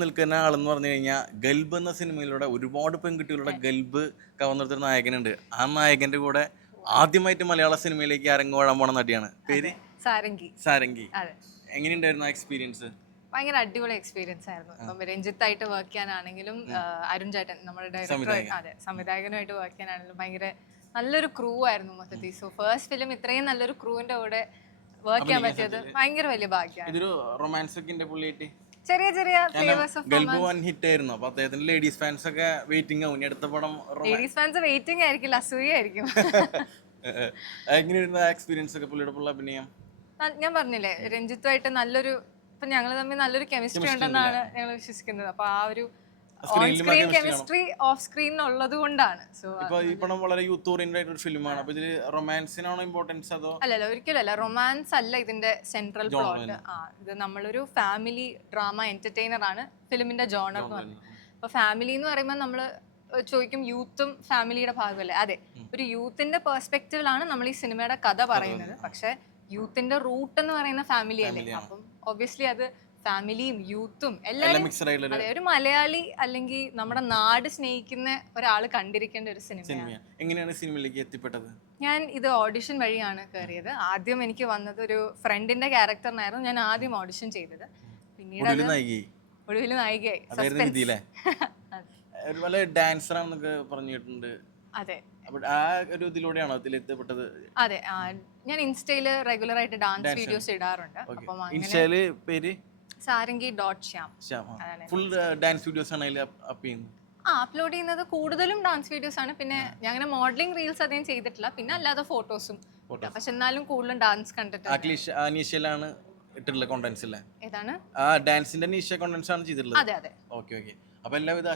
നിൽക്കുന്ന ആളെന്ന് പറഞ്ഞു കഴിഞ്ഞാൽ ഗൽബ് എന്ന സിനിമയിലൂടെ ഒരുപാട് പെൺകുട്ടികളുടെ ഗൽബ് കവർന്നെടുത്തൊരു നായകനുണ്ട്. ആ നായകന്റെ കൂടെ ആദ്യമായിട്ട് മലയാള സിനിമയിലേക്ക് അരങ്ങേറാൻ പോണ നടിയാണ്. പേര് സാരംഗി. സാരംഗി. അതെ, എങ്ങനെയുണ്ടായിരുന്നു ആ എക്സ്പീരിയൻസ്? ഭയങ്കര അടിപൊളി എക്സ്പീരിയൻസ് ആയിരുന്നു. ഇപ്പം രഞ്ജിത്തായിട്ട് വർക്ക് ചെയ്യാനാണെങ്കിലും അരുൺ ചേട്ടൻ നമ്മുടെ ഡയറക്ടർ, അതെ, സംവിധായകനുമായിട്ട് വർക്ക് ചെയ്യാനാണെങ്കിലും ഭയങ്കര നല്ലൊരു ക്രൂ ആയിരുന്നു മൊത്തത്തിൽ. സോ ഫസ്റ്റ് ഫിലിം ഇത്രയും നല്ലൊരു ക്രൂവിന്റെ കൂടെ വർക്ക് ചെയ്യാൻ പറ്റിയത് ഭയങ്കര വലിയ ഭാഗ്യമാണ്. ഇതൊരു റൊമാൻസ് ഒക്കെ ഉണ്ട് പുള്ളിയായിട്ട്. ചെറിയ ചെറിയ ഫ്ലേവേഴ്സ് ഓഫ് ഗൽബ് വൺ ഹിറ്റ് ആയിരുന്നു. അപ്പൊ അദ്ദേഹത്തിന്റെ ലേഡീസ് ഫാൻസ് ഒക്കെ വെയിറ്റിംഗ് ആവും. അടുത്ത പടം ലേഡീസ് ഫാൻസ് വെയിറ്റിംഗ് ആയിരിക്കില്ല, അസൂയായിരിക്കും. എങ്ങനെയായിരുന്നു ആ എക്സ്പീരിയൻസ് ഒക്കെ പുള്ളിയുടെ അഭിനയം? ഞാൻ പറഞ്ഞില്ലേ, രഞ്ജിത്തുമായിട്ട് നല്ലൊരു, ഇപ്പൊ ഞങ്ങൾ തമ്മിൽ നല്ലൊരു കെമിസ്ട്രി ഉണ്ടെന്നാണ് ഞങ്ങൾ വിശ്വസിക്കുന്നത്. അപ്പൊ ആ ഒരു on screen chemistry of screen ഉള്ളത് കൊണ്ടാണ്. സോ ഇപ്പൊ ഈ പടം വളരെ യൂത്ത് ഓറിയന്റഡ് ആയിട്ടുള്ള ഫിലിമാണ്. അപ്പൊ ഇതില് റൊമാൻസിനാണോ ഇമ്പോർട്ടൻസ് അതോ? അല്ലല്ല, ഒരിക്കലല്ല. റൊമാൻസ് അല്ല ഇതിന്റെ സെൻട്രൽ പ്ലോട്ട്. ഇത് നമ്മളൊരു ഫാമിലി ഡ്രാമ എന്റർടൈനർ ആണ് ഫിലിമിന്റെ ജോണർ എന്ന് പറയുന്നത്. അപ്പൊ ഫാമിലി എന്ന് പറയുമ്പോൾ നമ്മള് ചോദിക്കും യൂത്തും ഫാമിലിയുടെ ഭാഗമല്ലേ? അതെ, ഒരു യൂത്തിന്റെ പെർസ്പെക്റ്റീവിലാണ് നമ്മൾ ഈ സിനിമയുടെ കഥ പറയുന്നത്. പക്ഷെ യൂത്തിന്റെ റൂട്ട് എന്ന് പറയുന്ന ഫാമിലി അല്ലേ? അപ്പം ഒബ്വിയസ്ലി അത് ഫാമിലിയും യൂത്തും എല്ലാവരും, അതെ, ഒരു മലയാളി അല്ലെങ്കിൽ നമ്മുടെ നാട് സ്നേഹിക്കുന്ന ഒരാൾ കണ്ടിരിക്കേണ്ട ഒരു സിനിമയാണ്. എങ്ങനെയാണ് സിനിമയിലേക്ക് എത്തിപ്പെട്ടത്? ഞാൻ ഇത് ഓഡിഷൻ വഴിയാണ് കയറിയത്. ആദ്യം എനിക്ക് വന്നത് ഒരു ഫ്രണ്ടിന്റെ ക്യാരക്ടറിനായിരുന്നു ഞാൻ ആദ്യം ഓഡിഷൻ ചെയ്തത്. പിന്നീട് ഒടുവിൽ നായികയായി. ഡാൻസർ ആണെന്നൊക്കെ പറഞ്ഞിട്ടുണ്ട്. അതെ, ആ ഒരു ഇതിലൂടെയാണോ ഇതിലെത്തപ്പെട്ടത്? അതെ, ഞാൻ ഇൻസ്റ്റയില് റെഗുലർ ആയിട്ട് ഡാൻസ് വീഡിയോസ് ഇടാറുണ്ട്. അപ്പം ഇൻസ്റ്റയില് പേര് സാരംഗി.ശ്യാം. ഫുൾ ഡാൻസ് വീഡിയോസ് ആണ് അപ്ലോഡ് ചെയ്യുന്നത്. കൂടുതലും ഡാൻസ് വീഡിയോസ് ആണ്. പിന്നെ ഞാൻ അങ്ങനെ മോഡലിംഗ് റീൽസ് അധികം ചെയ്തിട്ടില്ല. പിന്നെ അല്ലാതെ ഫോട്ടോസും. പക്ഷെ എന്നാലും കൂടുതലും ഡാൻസ് കണ്ടിട്ട് ഇട്ടിട്ടുള്ള കോണ്ടന്റ്സ് അല്ലേ? ഏതാണ്? ആ ഡാൻസിന്റെ നീഷ കോണ്ടന്റ്സ് ആണ് ചെയ്തിട്ടുള്ളത്. അതെ അതെ. Okay okay. അപ്പൊ എല്ലാവിധ